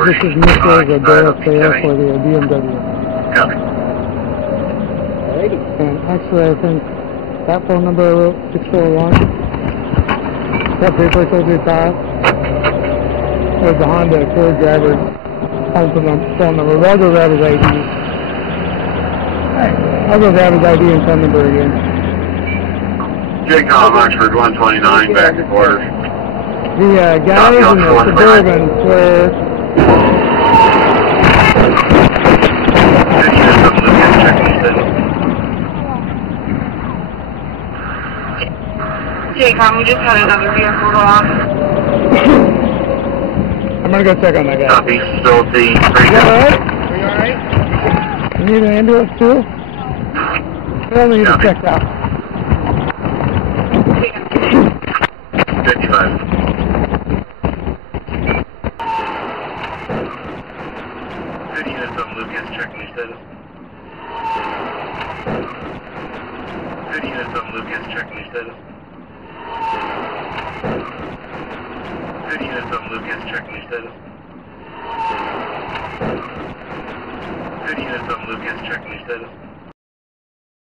This is Mr. Rodeo Fair for the BMW. Copy. And actually, I think that phone number 641, that paper 35, was the Honda Accord driver's phone number. I'll go grab his ID. I'll go grab his ID and phone number again. JCOM Oxford 129, back to quarters. The guys in the Suburban were... JCOM, we just had another vehicle go off. I'm gonna go check on that guy. Copy, still seeing You alright? Are you alright? You need an ambulance too? We only need to check out. 55. Good units on Lucas, checking your status. Good units on Lucas, checking your status. Good units on Lucas, checking your status. Good units on Lucas, checking your status.